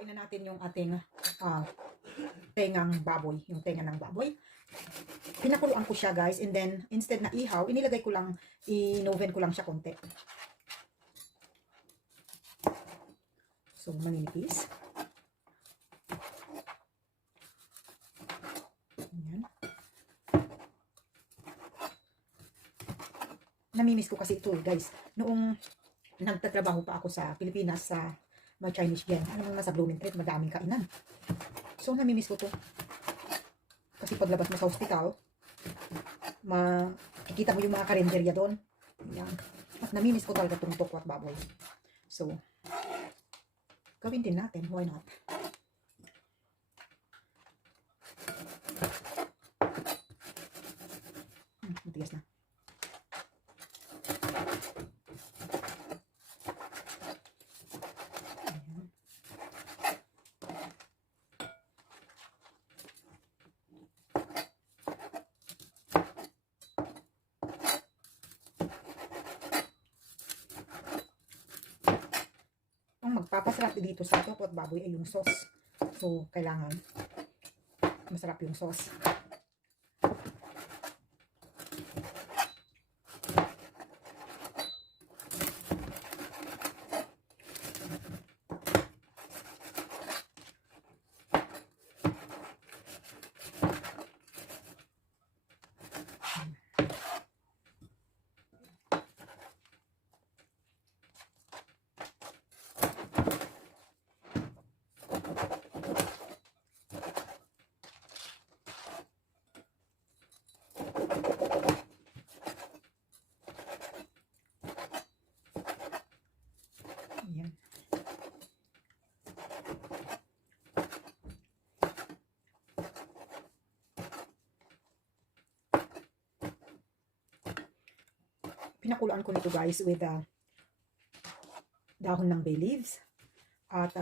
Hiwain na natin yung ating tengang baboy. Yung tenga ng baboy. Pinakuluan ko siya guys. And then, instead na ihaw, inilagay ko lang, in-oven ko lang siya konti. So, maninipis. Ayan. Namimiss ko kasi ito guys. Noong nagtatrabaho pa ako sa Pilipinas sa may Chinese gen. Alam mo naman sa Bloomington, madaming kainan. So, namimiss ko to. Kasi paglabas mo sa hospital, makikita mo yung mga karinderya doon. Ayan. At namimiss ko talaga itong Tokwa't Baboy. So, gawin din natin. Why not? Matigas na. Magpapasarap dito sa Tokwa't Baboy ay yung sauce. So, kailangan masarap yung sauce. Ayan. Pinakuluan ko nito guys with dahon ng bay leaves at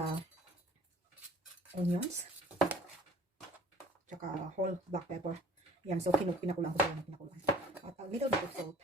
onions tsaka whole black pepper. Yan, so pinakulang ko ng pinakuluan. At a little bit of salt.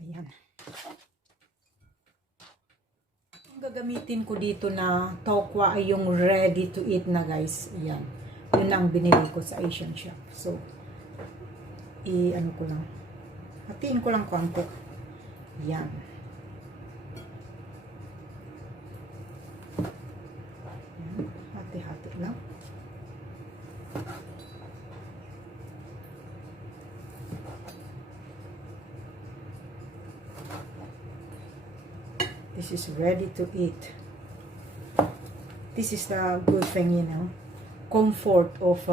Ayan. Ang gagamitin ko dito na tokwa ay yung ready to eat na guys. Ayan. Yun ang binili ko sa Asian shop. So, ano ko lang. Hatiin ko lang konti. Ayan. Hati-hati lang. This is ready to eat. This is the good thing, you know, comfort of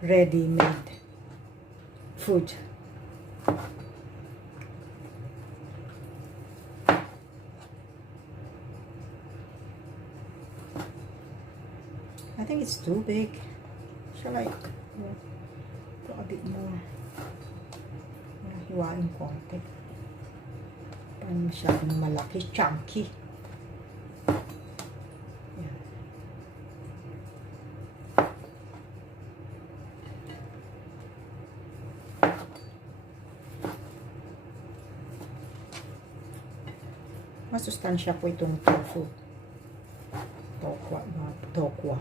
ready-made food. I think it's too big. Shall I put a bit more? Hiwain konti. Masyadong malaki, chunky. Yan. Masustansya po itong tofu. Tokwa.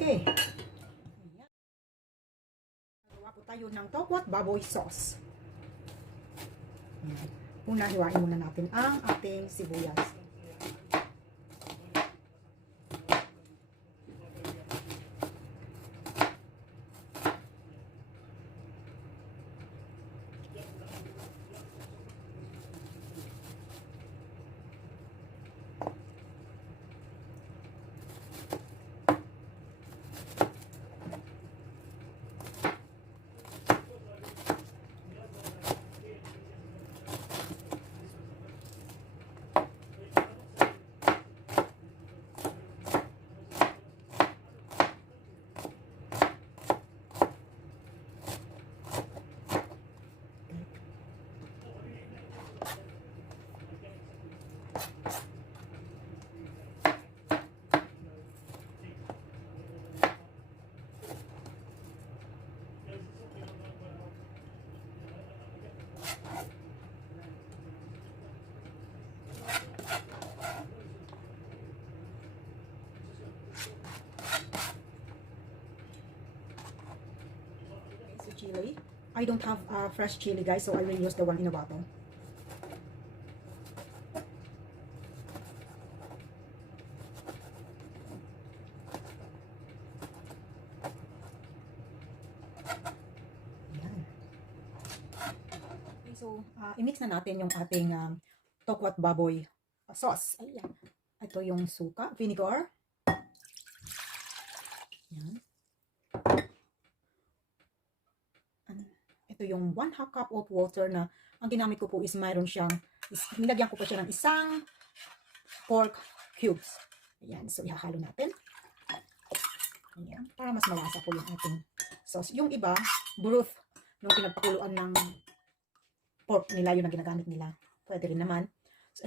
Okay. Gawa po tayo ng Tokwa't Baboy sauce. Ayan. Una, hiwain muna natin ang ating sibuyas. Chili. I don't have fresh chili, guys, so I will use the one in a bottle. Ayan. Okay, so i-mix na natin yung ating Tokwa't Baboy sauce. Ayan. Ito yung suka, vinegar. Ayan. Ito yung 1/2 cup of water na ang ginamit ko po is mayroon siyang, nilagyan ko pa siya ng isang pork cubes. Ayan, so ihahalo natin. Ayan, para mas malasa po yung ating sauce. Yung iba, broth, yung pinagpakuluan ng pork nila, yun ang ginagamit nila. Pwede rin naman.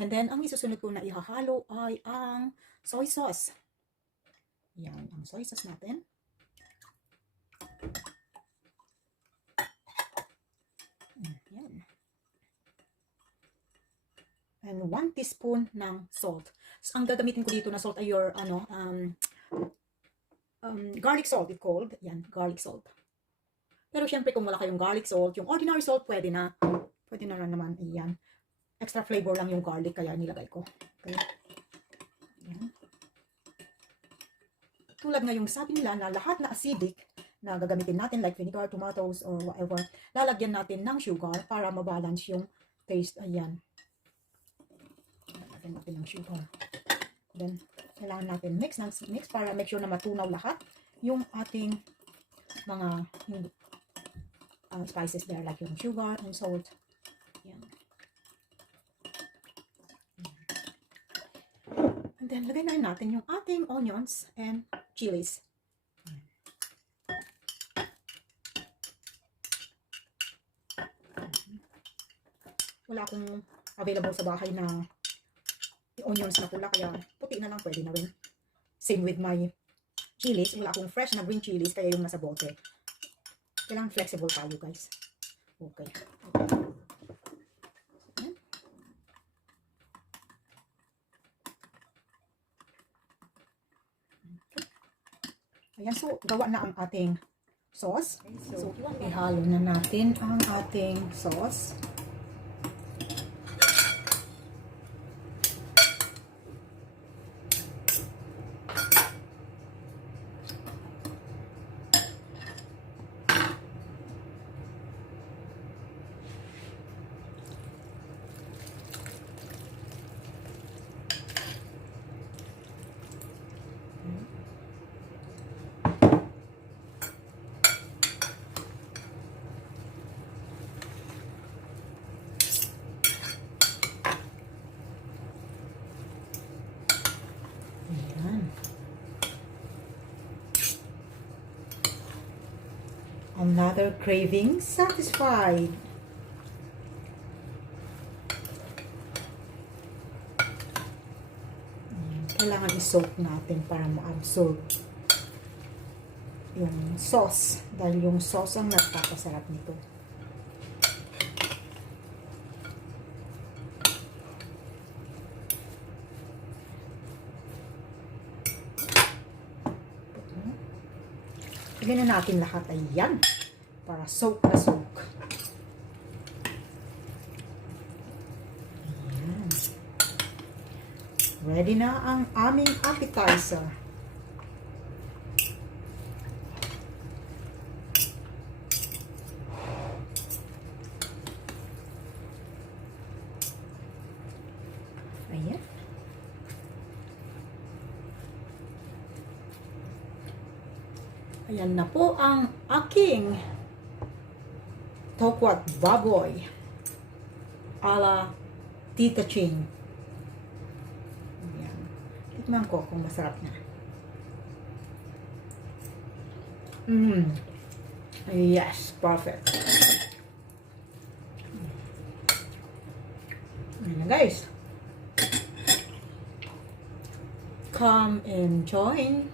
And then, ang isusunod ko na ihahalo ay ang soy sauce. Ayan, ang soy sauce natin. Ayan. And 1 teaspoon ng salt. So, ang gagamitin ko dito na salt ay your garlic salt, it's called. Yan, garlic salt. Pero syempre kung wala kayong garlic salt, yung ordinary salt pwede na. Pwede na rin naman. Ayan. Extra flavor lang yung garlic kaya nilagay ko. Okay. Ayan. Tulad nga yung sabi nila na lahat na acidic na gagamitin natin like vinegar, tomatoes, or whatever, lalagyan natin ng sugar para mabalance yung taste. Ayan. Lalagyan natin ng sugar. Then, kailangan natin mix para make sure na matunaw lahat yung ating mga spices there like yung sugar and salt. Ayan. And then, lagay na rin natin yung ating onions and chilies. Wala akong available sa bahay na onions na pula, kaya puti na lang, pwede na rin. Same with my chilies. Wala akong fresh na green chilies, kaya yung nasa bote. Kailangan flexible tayo, guys. Okay. Ayan, so gawa na ang ating sauce. So ihalo na natin ang ating sauce. Another craving satisfied. Kailangan i-soak natin para ma-absorb yung sauce. Dahil yung sauce ang nagpapasarap nito. Lagyan na natin lahat. Ayan. Para soak na soak. Ayan. Ready na ang aming appetizer. Ayan. Ayan na po ang aking Tokwa't Baboy ala Tita Ching. Ayan. Tikman ko kung masarap na. Yes, perfect. Ayan na guys. Come and join.